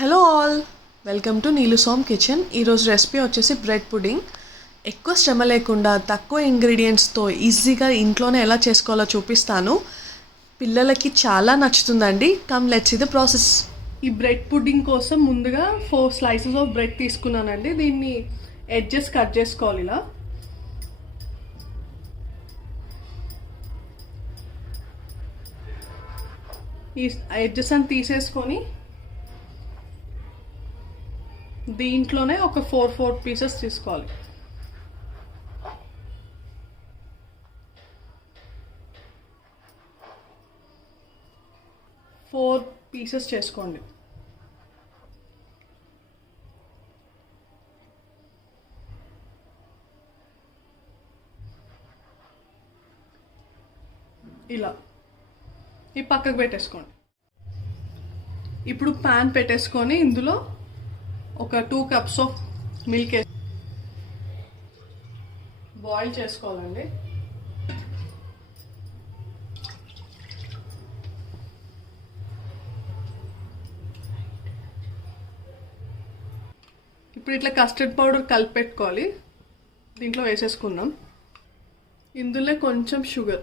Hello all, welcome to Neelu's home kitchen. ఈరోజు recipe వచ్చేసి bread pudding. ఎక్కువ శ్రమ లేకుండా తక్కువ ఇంగ్రీడియంట్స్తో ఈజీగా ఇంట్లోనే ఎలా చేసుకోవాలో చూపిస్తాను. పిల్లలకి చాలా నచ్చుతుందండి. Come let's see the process. ఈ బ్రెడ్ పుడ్డింగ్ కోసం ముందుగా 4 స్లైసెస్ ఆఫ్ బ్రెడ్ తీసుకున్నానండి. దీన్ని ఎడ్జెస్ కట్ చేసుకోవాలి. ఇలా ఈ ఎడ్జెస్ అని తీసేసుకొని దీంట్లోనే ఒక 4 పీసెస్ తీసుకోవాలి. ఫోర్ పీసెస్ చేసుకోండి. ఇలా ఈ పక్కకు పెట్టేసుకోండి. ఇప్పుడు ప్యాన్ పెట్టేసుకొని ఇందులో ఒక 2 కప్స్ ఆఫ్ మిల్క్ బాయిల్ చేసుకోవాలండి. ఇప్పుడు ఇట్లా కస్టర్డ్ పౌడర్ కలిపెట్టుకోవాలి. దీంట్లో వేసేసుకుందాం. ఇందులో కొంచెం షుగర్,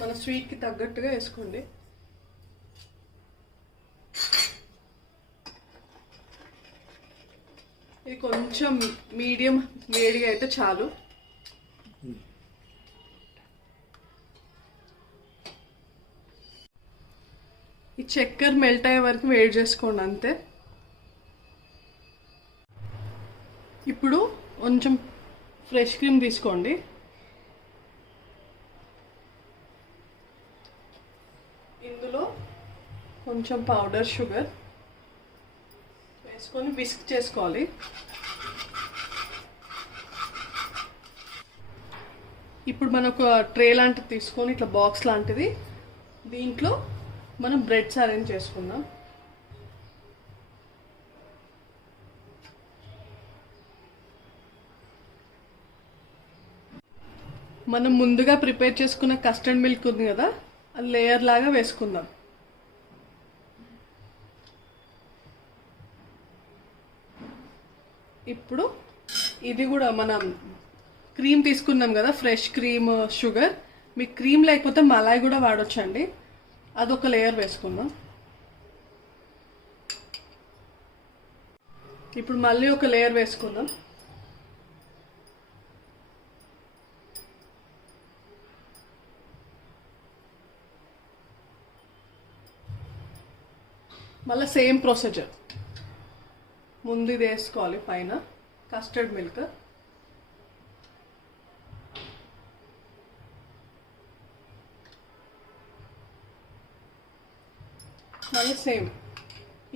మన స్వీట్కి తగ్గట్టుగా వేసుకోండి. ఇది కొంచెం మీడియం వేడిగా అయితే చాలు. ఈ చక్కెర మెల్ట్ అయ్యే వరకు వేడి చేసుకోండి, అంతే. ఇప్పుడు కొంచెం ఫ్రెష్ క్రీమ్ తీసుకోండి. ఇందులో కొంచెం పౌడర్ షుగర్ వేసుకొని విస్క్ చేసుకోవాలి. ఇప్పుడు మనం ఒక ట్రే లాంటిది తీసుకొని ఇట్లా బాక్స్ లాంటిది, దీంట్లో మనం బ్రెడ్స్ అరేంజ్ చేసుకుందాం. మనం ముందుగా ప్రిపేర్ చేసుకున్న కస్టర్డ్ మిల్క్ ఉంది కదా, అది లేయర్ లాగా వేసుకుందాం. ఇప్పుడు ఇది కూడా మనం క్రీమ్ తీసుకున్నాం కదా, ఫ్రెష్ క్రీమ్, షుగర్. మీకు క్రీమ్ లేకపోతే మలాయి కూడా వాడొచ్చండి. అదొక లేయర్ వేసుకుందాం. ఇప్పుడు మళ్ళీ ఒక లేయర్ వేసుకుందాం. మళ్ళీ సేమ్ ప్రొసీజర్. ముందు ఇది వేసుకోవాలి పైన కస్టర్డ్ మిల్క్. మళ్ళీ సేమ్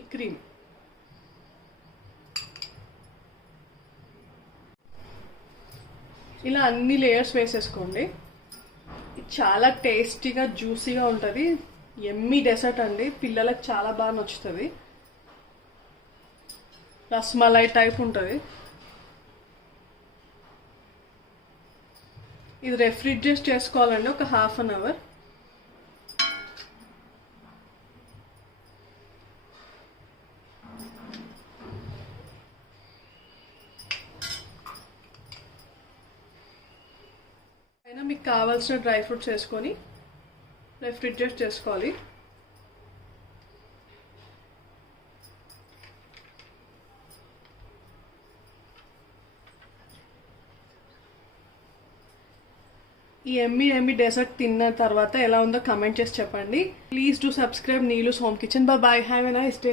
ఈ క్రీమ్. ఇలా అన్ని లేయర్స్ వేసేసుకోండి. ఇది చాలా టేస్టీగా జ్యూసీగా ఉంటుంది. ఎమ్మీ డెసర్ట్ అండి. పిల్లలకు చాలా బాగా నచ్చుతుంది. రస్మలై టైప్ ఉంటుంది. ఇది రెఫ్రిజిరేట్ చేసుకోవాలండి ఒక ½ అన్ అవర్. అయినా మీకు కావాల్సిన డ్రై ఫ్రూట్స్ వేసుకొని రెఫ్రిజిరేట్ చేసుకోవాలి. ఈ ఎమ్మీ డెసర్ట్ తిన్న తర్వాత ఎలా ఉందో కమెంట్ చేసి చెప్పండి. Please do subscribe Neelu's home kitchen. Bye. Have a nice day.